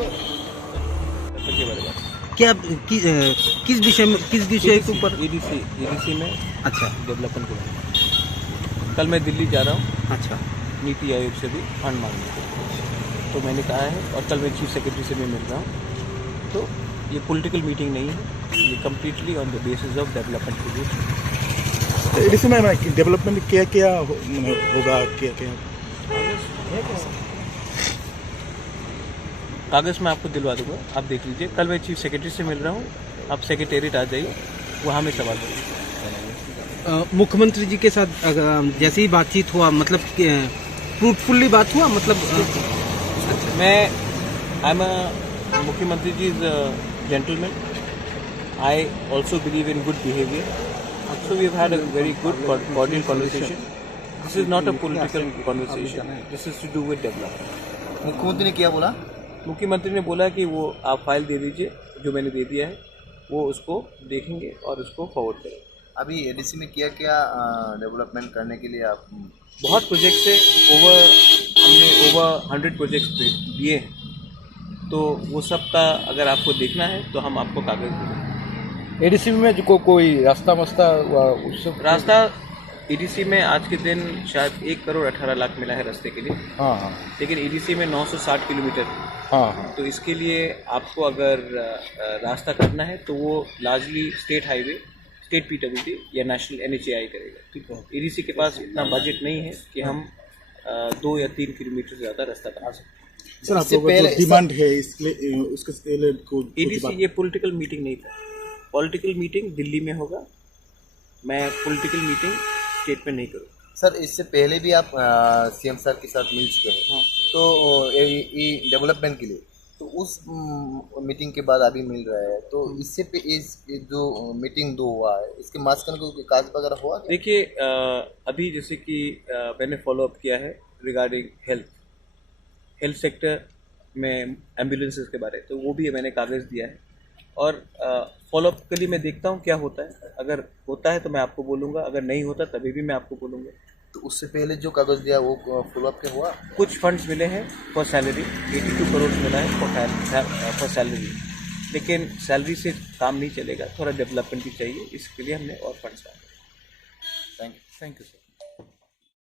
के बारे में क्या किस विषय के ऊपर? ईडीसी में अच्छा डेवलपमेंट के बारे में। कल मैं दिल्ली जा रहा हूँ अच्छा नीति आयोग से भी फंड मांगने के लिए, तो मैंने कहा है, और कल मैं चीफ सेक्रेटरी से भी मिल रहा हूँ। तो ये पॉलिटिकल मीटिंग नहीं है, ये completely on the basis of development के लिए। एडीसी में डेवलपमेंट क्या क्या होगा, क्या क्या कागज़ मैं आपको दिलवा दूंगा, आप देख लीजिए। कल मैं चीफ सेक्रेटरी से मिल रहा हूँ, आप सेक्रेटेरिएट आ जाइए, वहाँ में सवाल करिए। मुख्यमंत्री जी के साथ जैसे ही बातचीत हुआ, मतलब फ्रूटफुली बात हुआ, मतलब मैं आई am a mukhyamantri ji is gentleman, I also believe in good behaviour, so we have had a very good cordial conversation. This is not a political conversation, this is to do with development. मुख्यमंत्री ने क्या बोला? मुख्यमंत्री ने बोला कि वो आप फाइल दे दीजिए, जो मैंने दे दिया है वो उसको देखेंगे और उसको फॉरवर्ड करेंगे। अभी एडीसी में क्या क्या डेवलपमेंट करने के लिए आप? बहुत प्रोजेक्ट्स है, हमने ओवर 100 प्रोजेक्ट्स दिए हैं, तो वो सब का अगर आपको देखना है तो हम आपको कागज़ देंगे। एडीसी में जो कोई रास्ता मस्ता उससे रास्ता ईडीसी में आज के दिन शायद 1 करोड़ 18 लाख मिला है रास्ते के लिए। हाँ, लेकिन ईडीसी में 960 किलोमीटर, हाँ। तो इसके लिए आपको अगर रास्ता करना है तो वो largely state highway, state PWD या नेशनल NHAI करेगा। ठीक है, ईडीसी के पास इतना बजट नहीं है कि हम 2 या 3 किलोमीटर से ज़्यादा रास्ता बना सकते। सर, आपको जो डिमांड है इसलिए उसके पहले को ईडीसी ये पॉलिटिकल मीटिंग नहीं था, पॉलिटिकल मीटिंग दिल्ली में होगा, मैं पॉलिटिकल मीटिंग स्टेट में नहीं करूँगा। सर, इससे पहले भी आप सीएम सर के साथ मिल चुके हैं। हाँ। तो ये डेवलपमेंट के लिए तो उस मीटिंग के बाद अभी मिल रहा है, तो इससे पे इस जो मीटिंग दो हुआ है, इसके मास्क को काज वगैरह हुआ? देखिए, अभी जैसे कि मैंने फॉलो अप किया है रिगार्डिंग हेल्थ सेक्टर में एम्बुलेंसेस के बारे, तो वो भी मैंने कागज़ दिया है, और फॉलो अप के लिए मैं देखता हूँ क्या होता है। अगर होता है तो मैं आपको बोलूँगा, अगर नहीं होता तभी भी मैं आपको बोलूँगा। तो उससे पहले जो कागज़ दिया वो फॉलो अप के हुआ? कुछ फंड्स मिले हैं फॉर सैलरी, 82 करोड़ मिला है फॉर सैलरी, लेकिन सैलरी से काम नहीं चलेगा, थोड़ा डेवलपमेंट भी चाहिए, इसके लिए हमने और फंड्स डाले। Thank you sir.